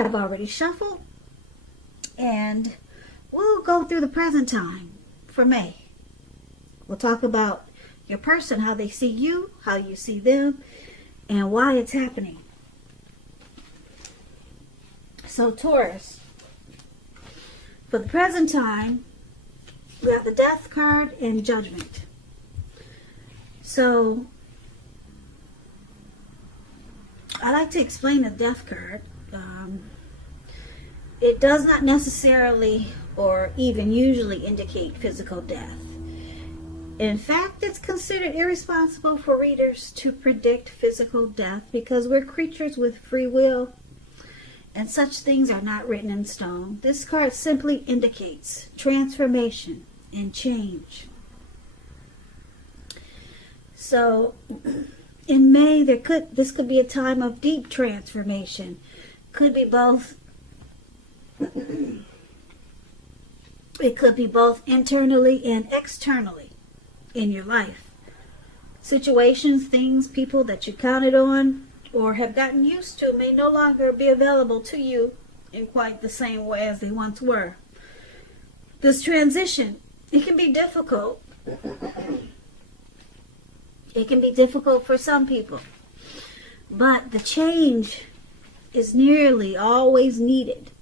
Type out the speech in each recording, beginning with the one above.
I've already shuffled, and we'll go through the present time for May. We'll talk about your person, how they see you, how you see them, and why it's happening. So Taurus, for the present time, we have the Death card and Judgment. So I like to explain the Death card. It does not necessarily or even usually indicate physical death. In fact, it's considered irresponsible for readers to predict physical death because we're creatures with free will and such things are not written in stone. This card simply indicates transformation and change. So in May, this could be a time of deep transformation. Could be both. It could be both internally and externally in your life. Situations, things, people that you counted on or have gotten used to may no longer be available to you in quite the same way as they once were. This transition, it can be difficult. It can be difficult for some people. But the change is nearly always needed.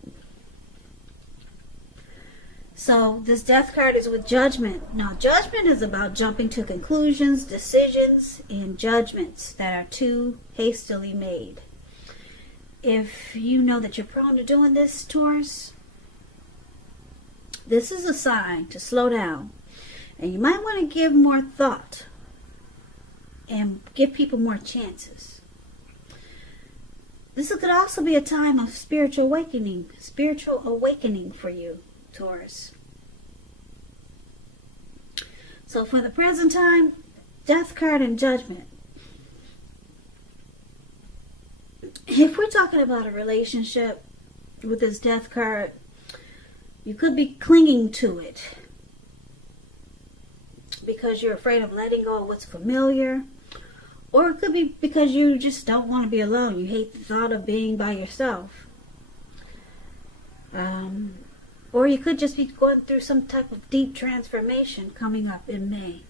So this Death card is with Judgment. Now Judgment is about jumping to conclusions, decisions, and judgments that are too hastily made. If you know that you're prone to doing this, Taurus, this is a sign to slow down. And you might want to give more thought and give people more chances. This could also be a time of spiritual awakening for you, Taurus. So for the present time, Death card and Judgment. If we're talking about a relationship with this Death card, you could be clinging to it because you're afraid of letting go of what's familiar. Or it could be because you just don't want to be alone. You hate the thought of being by yourself. Or you could just be going through some type of deep transformation coming up in May.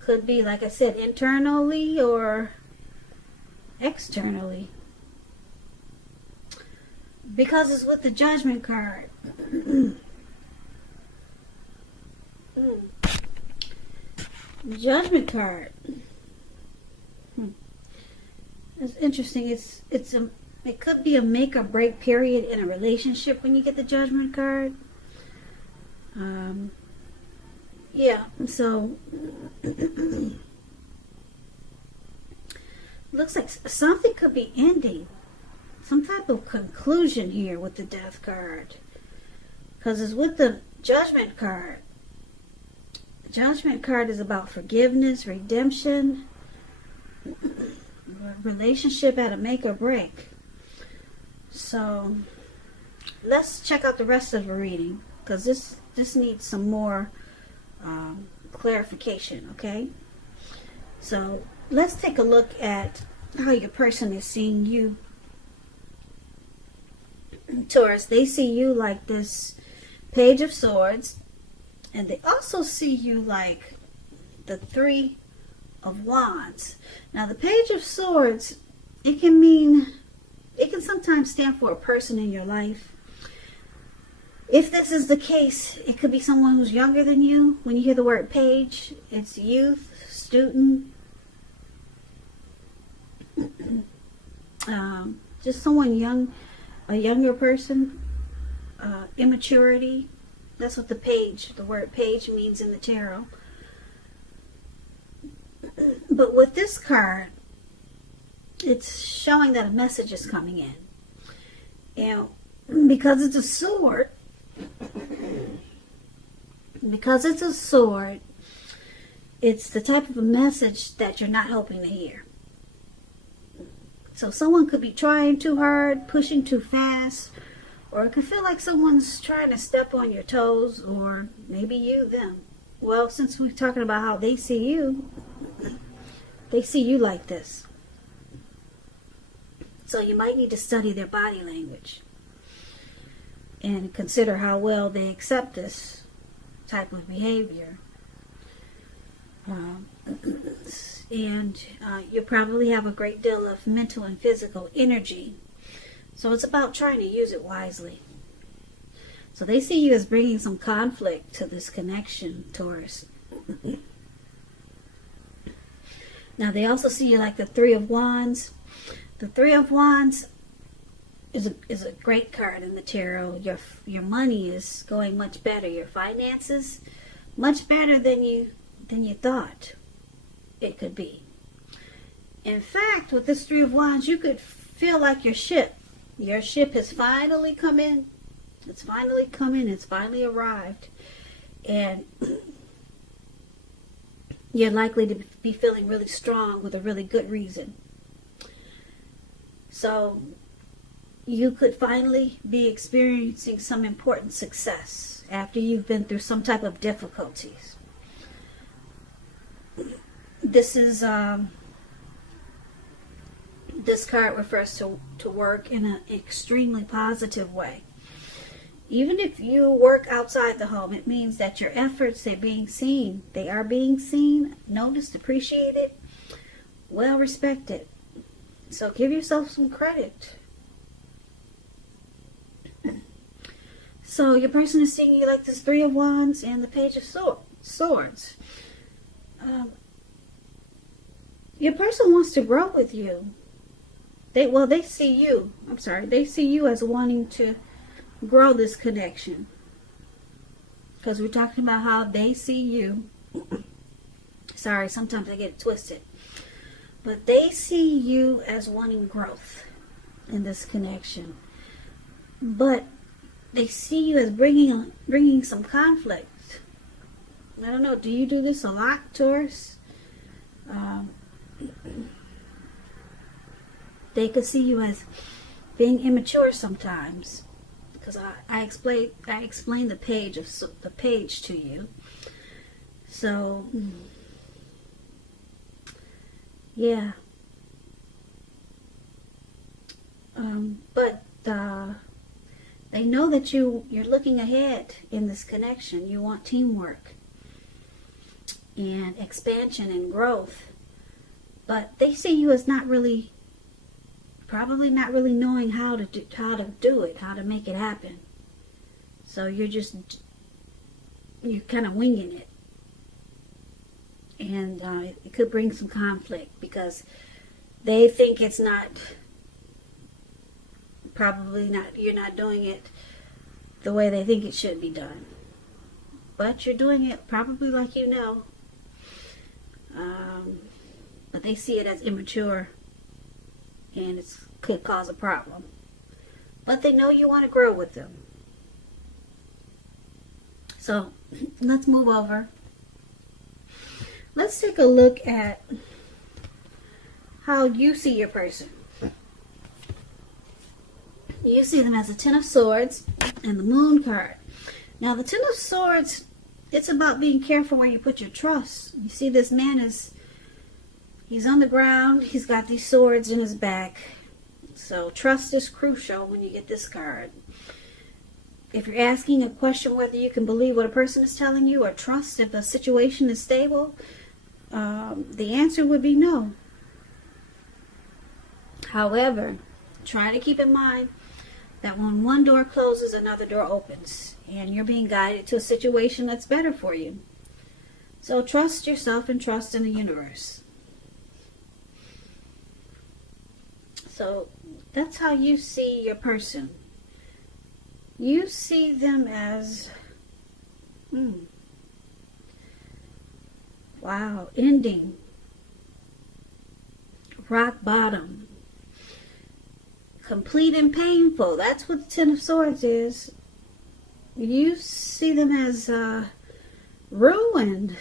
Could be, like I said, internally or externally. Because it's with the Judgment card. Judgment card. It's interesting. It could be a make or break period in a relationship when you get the Judgment card. Yeah, so looks like something could be ending. Some type of conclusion here with the Death card. Because it's with the Judgment card. The Judgment card is about forgiveness, redemption, relationship at a make or break. So let's check out the rest of the reading, because this needs some more clarification. Okay, so let's take a look at how your person is seeing you, Taurus. They see you like this Page of Swords, and they also see you like the Three of Wands. Now the Page of Swords, it can sometimes stand for a person in your life. If this is the case, it could be someone who's younger than you. When you hear the word page, it's youth, student, just someone young, a younger person, immaturity. That's what the word page means in the tarot. But with this card, it's showing that a message is coming in. And because it's a sword, it's the type of a message that you're not hoping to hear. So someone could be trying too hard, pushing too fast, or it could feel like someone's trying to step on your toes, or maybe you, them. Well, since we're talking about how they see you like this. So you might need to study their body language and consider how well they accept this type of behavior. And you probably have a great deal of mental and physical energy. So it's about trying to use it wisely. So they see you as bringing some conflict to this connection, Taurus. Now they also see you like the Three of Wands. The Three of Wands is a great card in the tarot. Your money is going much better. Your finances much better than you thought it could be. In fact, with this Three of Wands, you could feel like your ship has finally come in. It's finally come in. It's finally arrived. And you're likely to be feeling really strong with a really good reason. So you could finally be experiencing some important success after you've been through some type of difficulties. This is this card refers to work in an extremely positive way. Even if you work outside the home, it means that your efforts are being seen. They are being seen, noticed, appreciated, well respected. So give yourself some credit. So your person is seeing you like this Three of Wands and the Page of Swords. Your person wants to grow with you. They see you. They see you as wanting to grow this connection. Because we're talking about how they see you. Sorry, sometimes I get it twisted. But they see you as wanting growth in this connection. But they see you as bringing some conflict. I don't know. Do you do this a lot, Taurus? They could see you as being immature sometimes, because I explained the page to you. So yeah. But they know that you're looking ahead in this connection. You want teamwork and expansion and growth. But they see you as probably not really knowing how to do it, how to make it happen. So you're kind of winging it. And it could bring some conflict because they think it's you're not doing it the way they think it should be done. But you're doing it probably like you know. But they see it as immature and it could cause a problem. But they know you want to grow with them. So let's move over. Let's take a look at how you see your person. You see them as a Ten of Swords and the Moon card. Now the Ten of Swords, it's about being careful where you put your trust. You see this man he's on the ground. He's got these swords in his back. So trust is crucial when you get this card. If you're asking a question whether you can believe what a person is telling you or trust if a situation is stable, the answer would be no. However, try to keep in mind that when one door closes, another door opens. And you're being guided to a situation that's better for you. So trust yourself and trust in the universe. So that's how you see your person. You see them as, wow, ending, rock bottom, complete and painful. That's what the Ten of Swords is. You see them as ruined.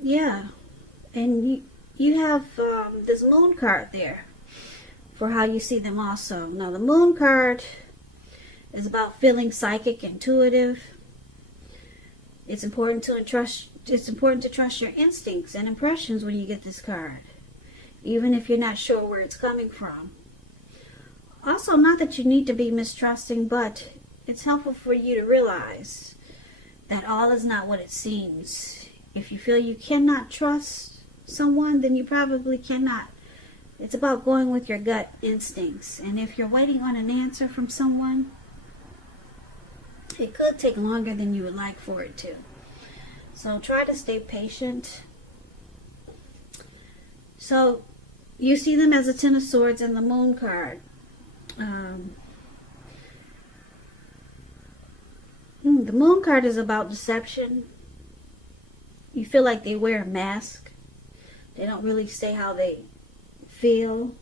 Yeah, and you have this Moon card there for how you see them also. Now the Moon card is about feeling psychic, intuitive. It's important to it's important to trust your instincts and impressions when you get this card, even if you're not sure where it's coming from. Also, not that you need to be mistrusting, but it's helpful for you to realize that all is not what it seems. If you feel you cannot trust someone, then you probably cannot. It's about going with your gut instincts. And if you're waiting on an answer from someone, it could take longer than you would like for it to. So try to stay patient. So you see them as a Ten of Swords and the Moon card. The Moon card is about deception. You feel like they wear a mask. They don't really say how they feel.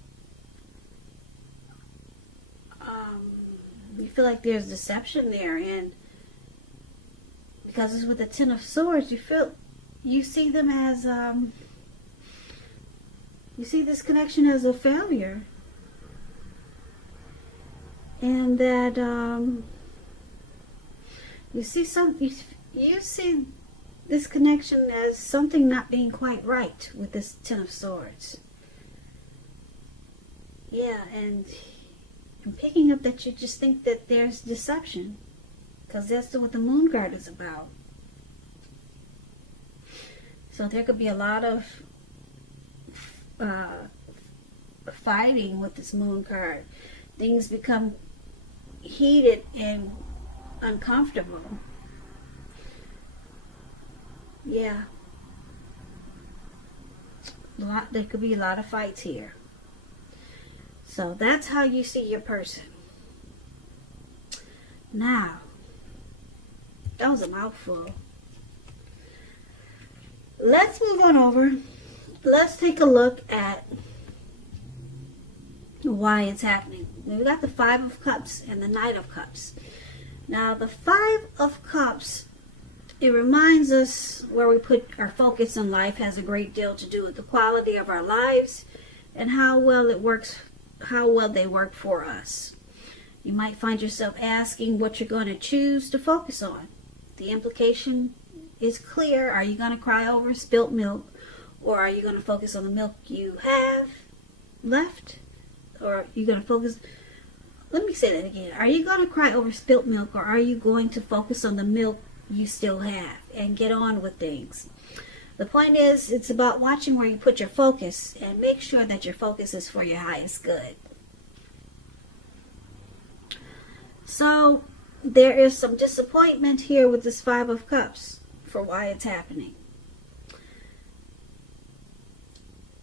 You feel like there's deception there, and because it's with the Ten of Swords, you see them as you see this connection as a failure, and that you see this connection as something not being quite right with this Ten of Swords. Yeah, and I'm picking up that you just think that there's deception, because that's what the Moon card is about. So there could be a lot of fighting with this Moon card. Things become heated and uncomfortable. Yeah. There could be a lot of fights here. So that's how you see your person. Now, that was a mouthful. Let's move on over. Let's take a look at why it's happening. We've got the Five of Cups and the Knight of Cups. Now, the Five of Cups, it reminds us where we put our focus in life has a great deal to do with the quality of our lives and how well they work for us. You might find yourself asking what you're going to choose to focus on. The implication is clear. Are you going to cry over spilt milk, or are you going to focus on the milk you have left? Or are you going to focus... Let me say that again. Are you going to cry over spilt milk, or are you going to focus on the milk you still have and get on with things? The point is, it's about watching where you put your focus and make sure that your focus is for your highest good. So, there is some disappointment here with this Five of Cups for why it's happening.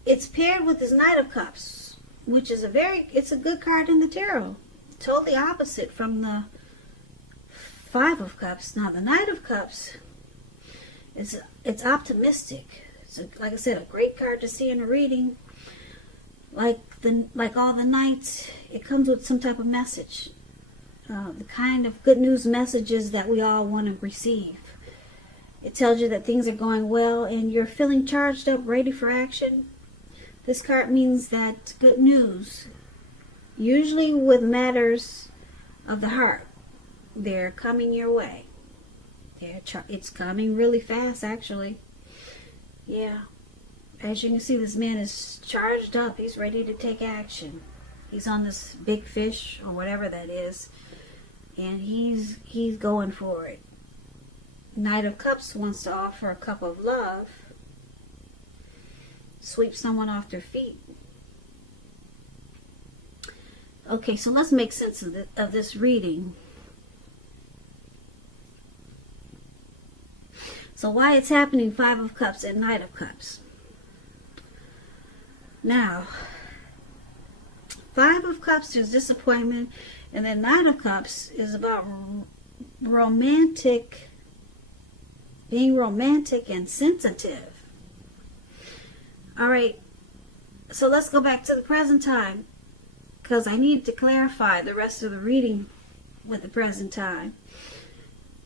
It's paired with this Knight of Cups, which is it's a good card in the tarot. Totally opposite from the Five of Cups. Now, the Knight of Cups, it's optimistic. It's like I said, a great card to see in a reading. Like all the Knights, it comes with some type of message. The kind of good news messages that we all want to receive. It tells you that things are going well and you're feeling charged up, ready for action. This card means that good news, usually with matters of the heart, they're coming your way. It's coming really fast, actually. Yeah. As you can see, this man is charged up. He's ready to take action. He's on this big fish, or whatever that is, and he's going for it. Knight of Cups wants to offer a cup of love. Sweep someone off their feet. Okay, so let's make sense of this reading. So why it's happening, Five of Cups and Knight of Cups. Now, Five of Cups is disappointment, and then Knight of Cups is about being romantic and sensitive. Alright, so let's go back to the present time, because I need to clarify the rest of the reading with the present time.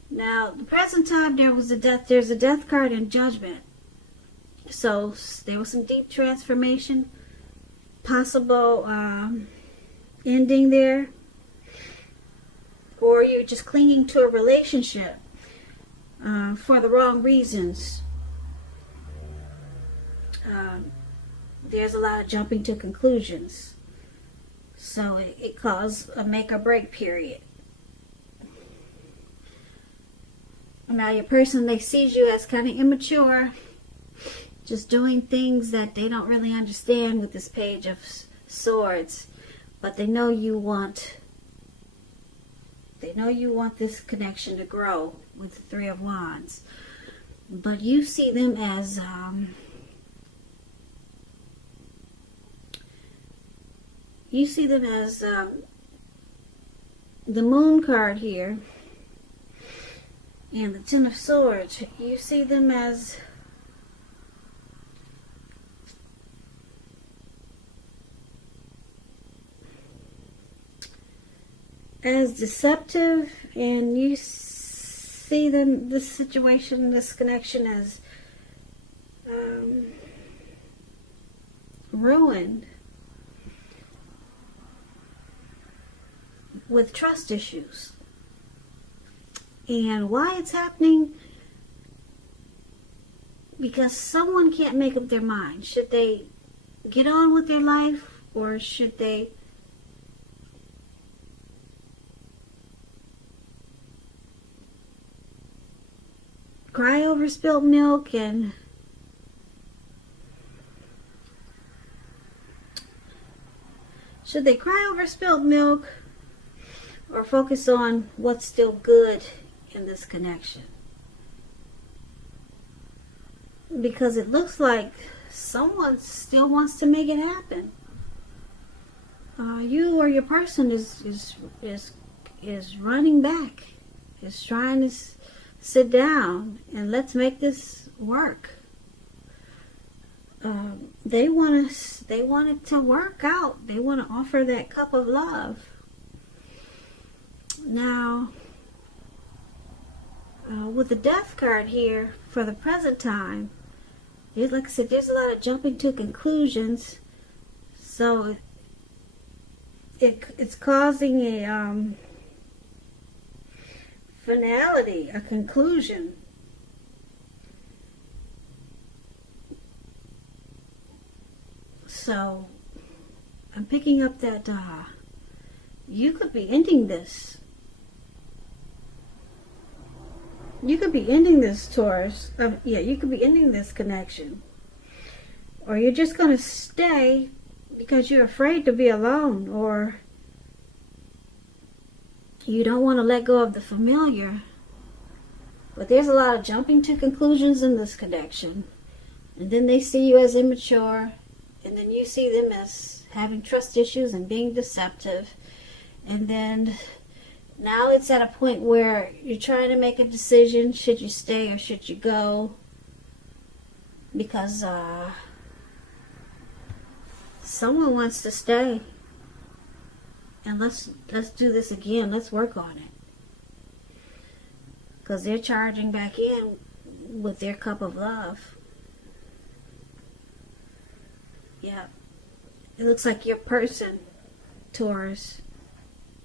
Now, the present time, there's a death card in Judgment. So, there was some deep transformation, possible ending there. Or you're just clinging to a relationship for the wrong reasons. there's a lot of jumping to conclusions. So it caused a make or break period. Now your person, they sees you as kind of immature, just doing things that they don't really understand with this Page of Swords, but they know you want this connection to grow with the Three of Wands. But you see them as the Moon card here and the Ten of Swords. You see them as deceptive, and you see them, this situation, this connection, as ruined with trust issues. And why it's happening? Because someone can't make up their mind. Should they get on with their life, or should they cry over spilt milk? And should they cry over spilt milk, or focus on what's still good in this connection? Because it looks like someone still wants to make it happen. You or your person is running back, is trying to sit down and let's make this work. They want it to work out. They want to offer that cup of love. Now, with the Death card here, for the present time, like I said, there's a lot of jumping to conclusions. So it's causing a finality, a conclusion. So I'm picking up that you could be ending this. You could be ending this, Taurus. You could be ending this connection. Or you're just going to stay because you're afraid to be alone, or you don't want to let go of the familiar. But there's a lot of jumping to conclusions in this connection. And then they see you as immature, and then you see them as having trust issues and being deceptive. And then now it's at a point where you're trying to make a decision. Should you stay or should you go? Because someone wants to stay. And let's do this again. Let's work on it. Because they're charging back in with their cup of love. Yeah. It looks like your person, Taurus,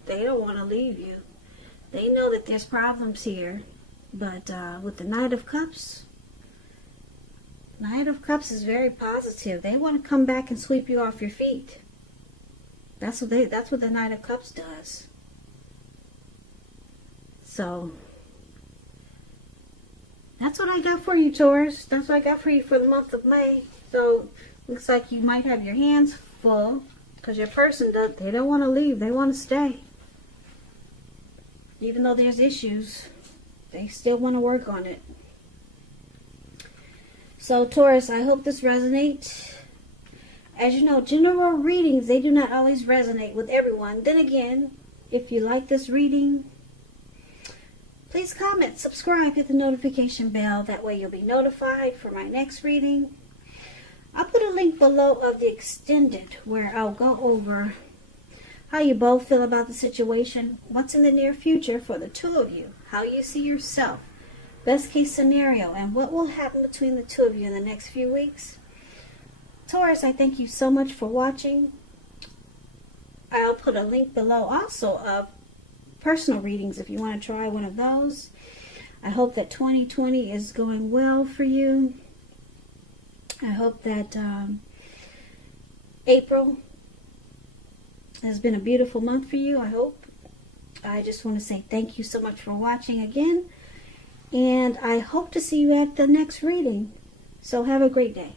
they don't want to leave you. They know that there's problems here. But with the Knight of Cups is very positive. They want to come back and sweep you off your feet. That's what the Knight of Cups does. So that's what I got for you, Taurus. That's what I got for you for the month of May. So looks like you might have your hands full, because your person they don't want to leave. They want to stay. Even though there's issues, they still want to work on it. So Taurus, I hope this resonates. As you know, general readings, they do not always resonate with everyone. Then again, if you like this reading, please comment, subscribe, hit the notification bell. That way you'll be notified for my next reading. I'll put a link below of the extended where I'll go over how you both feel about the situation, what's in the near future for the two of you, how you see yourself, best case scenario, and what will happen between the two of you in the next few weeks. Taurus, I thank you so much for watching. I'll put a link below also of personal readings if you want to try one of those. I hope that 2020 is going well for you. I hope that April has been a beautiful month for you. I hope. I just want to say thank you so much for watching again. And I hope to see you at the next reading. So have a great day.